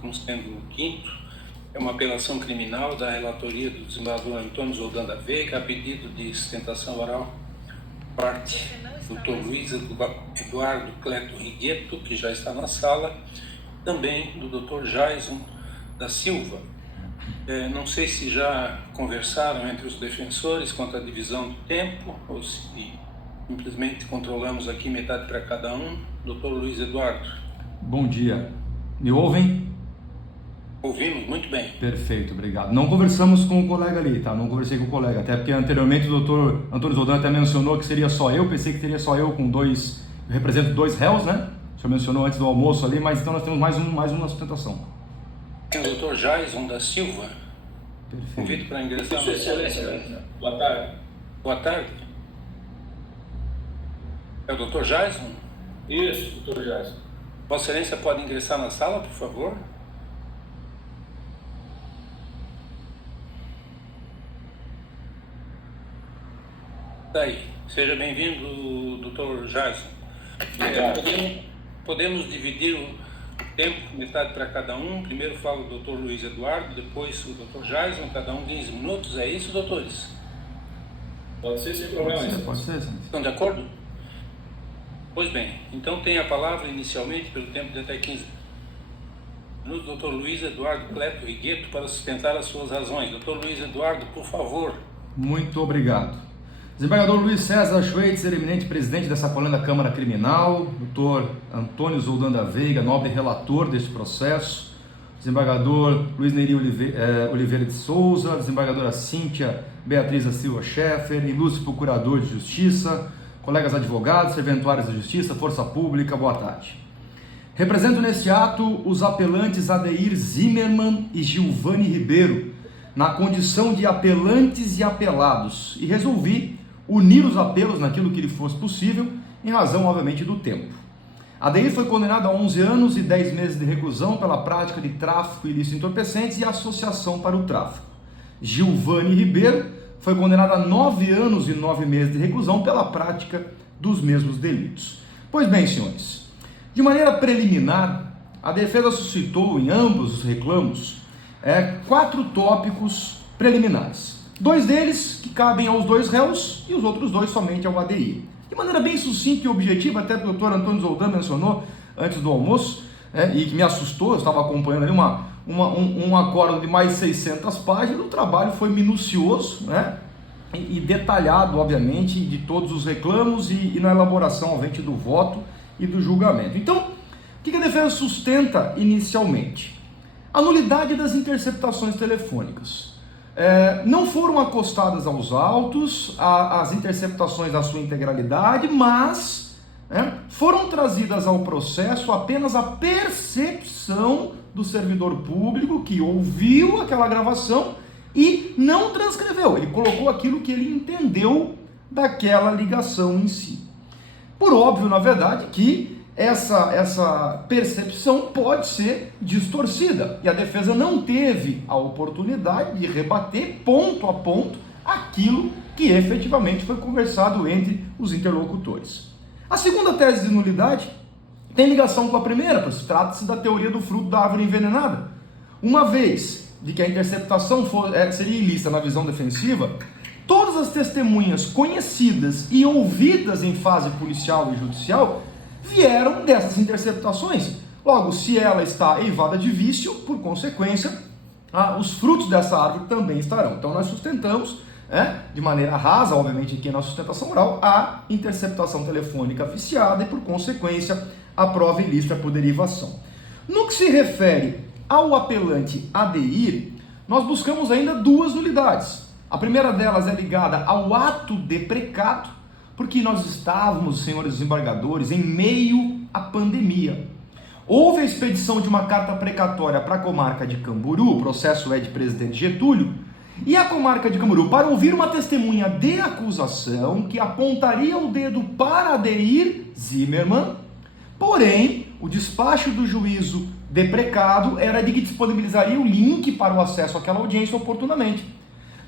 como sendo o quinto, é uma apelação criminal da relatoria do desembargador Antônio Zoldan da Veiga, a pedido de sustentação oral, parte do Dr. Luiz Eduardo Cleto Rigueto, que já está na sala, também do Dr. Jaison da Silva. Não sei se já conversaram entre os defensores quanto à divisão do tempo, ou se simplesmente controlamos aqui metade para cada um. Dr. Luiz Eduardo. Bom dia. Me ouvem? Ouvimos, muito bem. Perfeito, obrigado. Não conversamos com o colega ali, tá? Não conversei com o colega, até porque anteriormente o doutor Antônio Zoldan até mencionou que seria só eu, pensei que teria só eu com dois, eu represento dois réus, né? O senhor mencionou antes do almoço ali, mas então nós temos mais uma sustentação. Tem o Dr. Jaison da Silva. Perfeito. Convido para ingressar. Sua Excelência, boa tarde. Boa tarde. É o Dr. Jaison? Isso, doutor Jason. Vossa Excelência pode ingressar na sala, por favor? Daí, seja bem-vindo, Dr. Jason. Podemos dividir o tempo, metade para cada um. Primeiro fala o Dr. Luiz Eduardo, depois o Dr. Jason, cada um 15 minutos. É isso, doutores? Pode ser sem problema. Pode ser. Estão de acordo? Pois bem, então tem a palavra inicialmente pelo tempo de até 15 minutos, Dr. Luiz Eduardo Cleto Rigueto, para sustentar as suas razões. Dr. Luiz Eduardo, por favor. Muito obrigado. Desembargador Luiz César Schweitzer, eminente presidente dessa coluna da Câmara Criminal, doutor Antônio Zoldan da Veiga, nobre relator deste processo, desembargador Luiz Neri Oliveira de Souza, desembargadora Cíntia Beatriz da Silva Scheffer, ilustre procurador de justiça, colegas advogados, serventuários da justiça, força pública, boa tarde. Represento neste ato os apelantes Adeir Zimmermann e Gilvani Ribeiro, na condição de apelantes e apelados, e resolvi unir os apelos naquilo que lhe fosse possível, em razão, obviamente, do tempo. Adeir foi condenado a 11 anos e 10 meses de reclusão pela prática de tráfico ilícito de entorpecentes e associação para o tráfico. Gilvani Ribeiro foi condenado a 9 anos e 9 meses de reclusão pela prática dos mesmos delitos. Pois bem, senhores, de maneira preliminar, a defesa suscitou em ambos os reclamos 4 tópicos preliminares. 2 deles que cabem aos 2 réus e os outros 2 somente ao ADI. De maneira bem sucinta e objetiva, até o Dr. Antônio Zoldan mencionou antes do almoço, e que me assustou, eu estava acompanhando ali um acordo de mais 600 páginas, o trabalho foi minucioso, né? E detalhado, obviamente, de todos os reclamos e na elaboração, obviamente, do voto e do julgamento. Então, o que a defesa sustenta inicialmente? A nulidade das interceptações telefônicas. Não foram acostadas aos autos as interceptações na sua integralidade, mas foram trazidas ao processo apenas a percepção do servidor público que ouviu aquela gravação e não transcreveu. Ele colocou aquilo que ele entendeu daquela ligação em si. Por óbvio, na verdade, que essa percepção pode ser distorcida e a defesa não teve a oportunidade de rebater ponto a ponto aquilo que efetivamente foi conversado entre os interlocutores. A segunda tese de nulidade tem ligação com a primeira, pois trata-se da teoria do fruto da árvore envenenada. Uma vez de que a interceptação seria ilícita na visão defensiva, todas as testemunhas conhecidas e ouvidas em fase policial e judicial vieram dessas interceptações. Logo, se ela está eivada de vício, por consequência, os frutos dessa árvore também estarão. Então nós sustentamos, de maneira rasa, obviamente aqui na sustentação oral, a interceptação telefônica viciada e, por consequência, a prova ilícita por derivação. No que se refere ao apelante Adeir, nós buscamos ainda 2 nulidades. A primeira delas é ligada ao ato de precato, porque nós estávamos, senhores desembargadores, em meio à pandemia. Houve a expedição de uma carta precatória para a comarca de Camboriú, o processo é de presidente Getúlio, e a comarca de Camboriú, para ouvir uma testemunha de acusação que apontaria o dedo para Adeir Zimmermann, porém, o despacho do juízo de precado era de que disponibilizaria o link para o acesso àquela audiência oportunamente.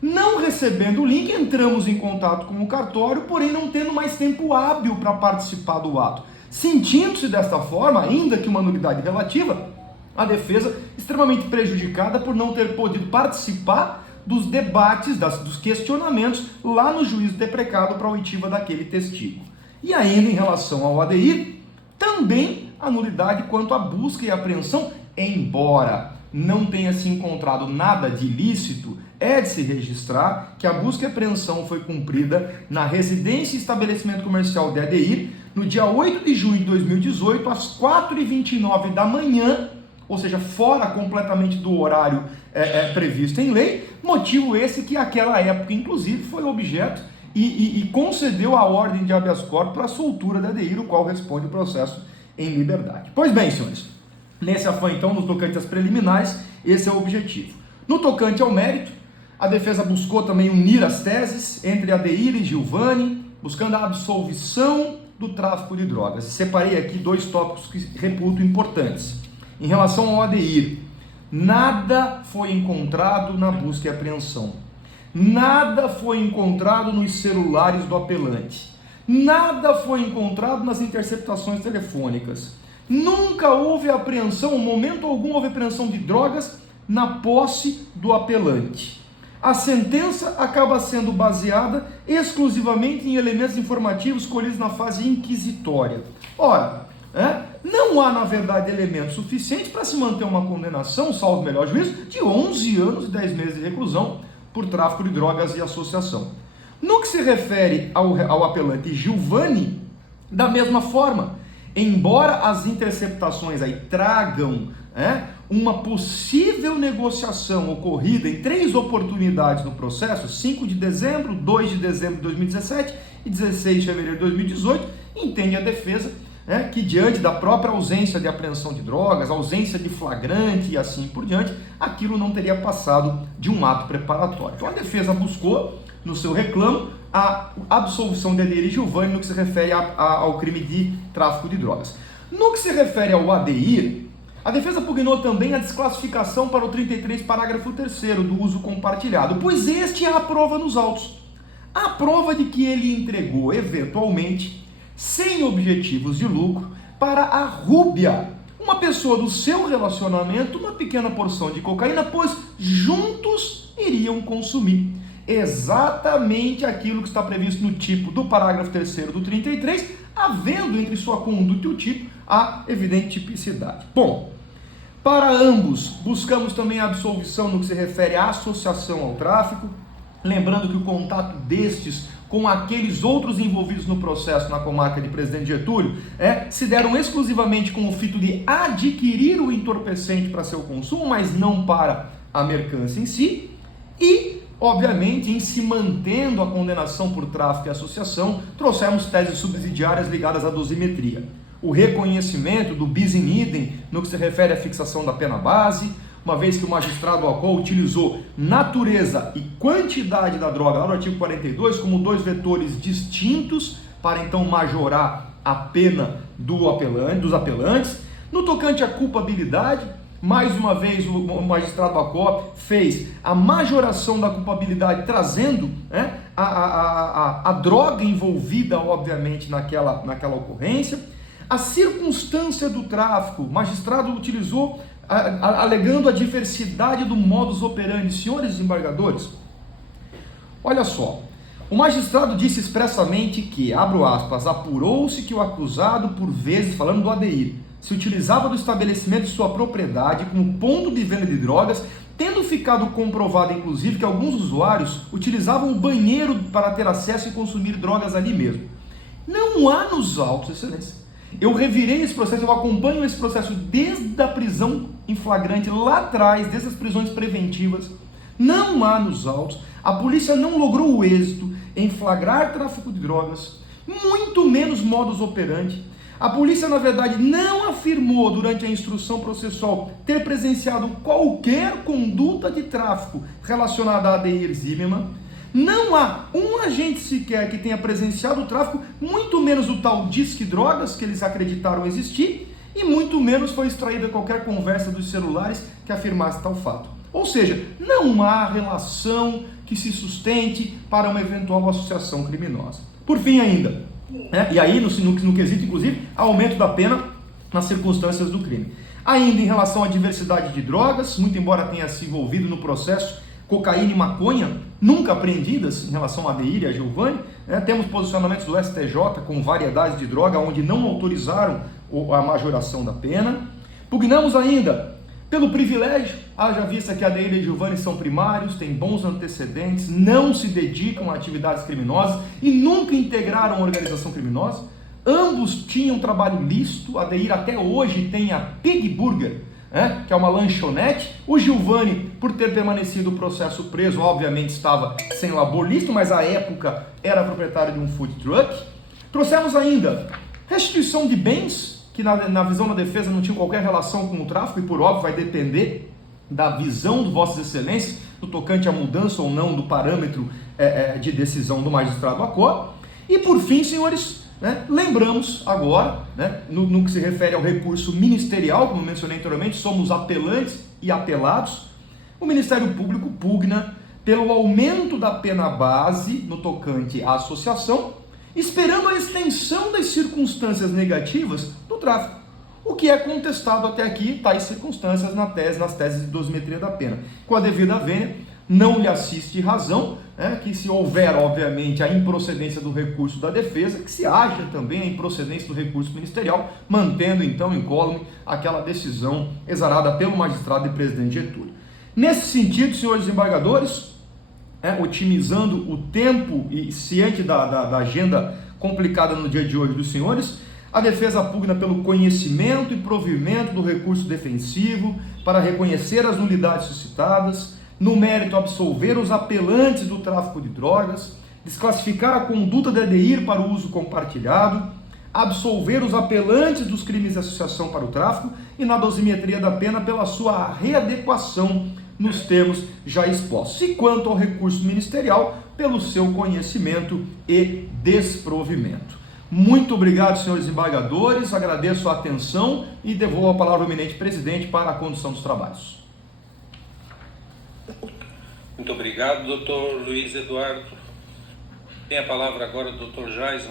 Não recebendo o link, entramos em contato com o cartório, porém não tendo mais tempo hábil para participar do ato. Sentindo-se desta forma, ainda que uma nulidade relativa, a defesa extremamente prejudicada por não ter podido participar dos debates, dos questionamentos lá no juízo deprecado para a oitiva daquele testigo. E ainda em relação ao ADIR, também a nulidade quanto à busca e apreensão, embora não tenha se encontrado nada de ilícito, é de se registrar que a busca e apreensão foi cumprida na residência e estabelecimento comercial de ADIR no dia 8 de junho de 2018, às 4h29 da manhã, ou seja, fora completamente do horário previsto em lei, motivo esse que aquela época, inclusive, foi objeto e concedeu a ordem de habeas corpus para a soltura da ADIR, o qual responde o processo em liberdade. Pois bem, senhores, nesse afã, então, no tocante às preliminares, esse é o objetivo. No tocante ao mérito, a defesa buscou também unir as teses entre ADIR e Gilvani, buscando a absolvição do tráfico de drogas. E separei aqui dois tópicos que reputo importantes. Em relação ao ADIR, nada foi encontrado na busca e apreensão. Nada foi encontrado nos celulares do apelante. Nada foi encontrado nas interceptações telefônicas. Nunca houve apreensão, em momento algum houve apreensão de drogas na posse do apelante. A sentença acaba sendo baseada exclusivamente em elementos informativos colhidos na fase inquisitória. Ora, não há, na verdade, elementos suficientes para se manter uma condenação, salvo o melhor juízo, de 11 anos e 10 meses de reclusão por tráfico de drogas e associação. No que se refere ao apelante Gilvani, da mesma forma, embora as interceptações aí tragam uma possível negociação ocorrida em 3 oportunidades no processo, 5 de dezembro, 2 de dezembro de 2017 e 16 de fevereiro de 2018, entende a defesa que diante da própria ausência de apreensão de drogas, ausência de flagrante e assim por diante, aquilo não teria passado de um ato preparatório. Então a defesa buscou, no seu reclamo, a absolvição de ADIR e Gilvani no que se refere ao crime de tráfico de drogas. No que se refere ao ADIR, a defesa pugnou também a desclassificação para o 33, parágrafo 3º do uso compartilhado, pois este é a prova nos autos. A prova de que ele entregou, eventualmente, sem objetivos de lucro, para a Rúbia, uma pessoa do seu relacionamento, uma pequena porção de cocaína, pois juntos iriam consumir exatamente aquilo que está previsto no tipo do parágrafo 3º do 33, havendo entre sua conduta e o tipo a evidente tipicidade. Bom, para ambos, buscamos também a absolvição no que se refere à associação ao tráfico, lembrando que o contato destes com aqueles outros envolvidos no processo na comarca de Presidente Getúlio, se deram exclusivamente com o fito de adquirir o entorpecente para seu consumo, mas não para a mercância em si, e, obviamente, em se mantendo a condenação por tráfico e associação, trouxemos teses subsidiárias ligadas à dosimetria. O reconhecimento do bis in idem no que se refere à fixação da pena base, uma vez que o magistrado ao qual utilizou natureza e quantidade da droga, lá no artigo 42, como 2 vetores distintos para então majorar a pena dos apelantes. No tocante à culpabilidade, mais uma vez o magistrado Acó fez a majoração da culpabilidade, trazendo a droga envolvida, obviamente, naquela ocorrência. A circunstância do tráfico, o magistrado utilizou alegando a diversidade do modus operandi. Senhores desembargadores, olha só, o magistrado disse expressamente que, abro aspas, apurou-se que o acusado, por vezes, falando do ADIR, se utilizava do estabelecimento de sua propriedade como ponto de venda de drogas, tendo ficado comprovado, inclusive, que alguns usuários utilizavam o banheiro para ter acesso e consumir drogas ali mesmo. Não há nos autos, excelência. Eu revirei esse processo, eu acompanho esse processo desde a prisão em flagrante, lá atrás, desde as prisões preventivas. Não há nos autos, a polícia não logrou o êxito em flagrar tráfico de drogas, muito menos modus operandi. A polícia, na verdade, não afirmou durante a instrução processual ter presenciado qualquer conduta de tráfico relacionada a ADIR Zimmermann. Não há um agente sequer que tenha presenciado o tráfico, muito menos o tal disque drogas que eles acreditaram existir, e muito menos foi extraída qualquer conversa dos celulares que afirmasse tal fato. Ou seja, não há relação que se sustente para uma eventual associação criminosa. Por fim ainda, e aí no quesito inclusive, aumento da pena nas circunstâncias do crime. Ainda em relação à diversidade de drogas, muito embora tenha se envolvido no processo, cocaína e maconha, nunca apreendidas em relação a Adeir e a Giovanni, né? Temos posicionamentos do STJ com variedades de droga, onde não autorizaram a majoração da pena. Pugnamos ainda pelo privilégio, haja vista que Adeir e Giovanni são primários, têm bons antecedentes, não se dedicam a atividades criminosas e nunca integraram a organização criminosa. Ambos tinham trabalho lícito. Adeir até hoje tem a Pig Burger, que é uma lanchonete. O Giovanni, por ter permanecido o processo preso, obviamente estava sem labor lícito, mas à época era proprietário de um food truck. Trouxemos ainda restituição de bens, que na visão da defesa não tinha qualquer relação com o tráfico, e por óbvio vai depender da visão de Vossas Excelências, no tocante à mudança ou não do parâmetro de decisão do magistrado Acor. E por fim, senhores, lembramos agora, no que se refere ao recurso ministerial, como mencionei anteriormente, somos apelantes e apelados. O Ministério Público pugna pelo aumento da pena base no tocante à associação, esperando a extensão das circunstâncias negativas do tráfico, o que é contestado até aqui, tais circunstâncias nas teses de dosimetria da pena. Com a devida vênia, não lhe assiste razão, que se houver, obviamente, a improcedência do recurso da defesa, que se haja também a improcedência do recurso ministerial, mantendo então incólume aquela decisão exarada pelo magistrado e presidente Getúlio. Nesse sentido, senhores desembargadores, otimizando o tempo e ciente da agenda complicada no dia de hoje dos senhores, a defesa pugna pelo conhecimento e provimento do recurso defensivo para reconhecer as nulidades suscitadas, no mérito absolver os apelantes do tráfico de drogas, desclassificar a conduta de Adeir para o uso compartilhado, absolver os apelantes dos crimes de associação para o tráfico e na dosimetria da pena pela sua readequação nos termos já expostos. E quanto ao recurso ministerial, pelo seu conhecimento e desprovimento. Muito obrigado, senhores embargadores, agradeço a atenção e devolvo a palavra ao eminente presidente para a condução dos trabalhos. Muito obrigado, doutor Luiz Eduardo. Tem a palavra agora o doutor Jason.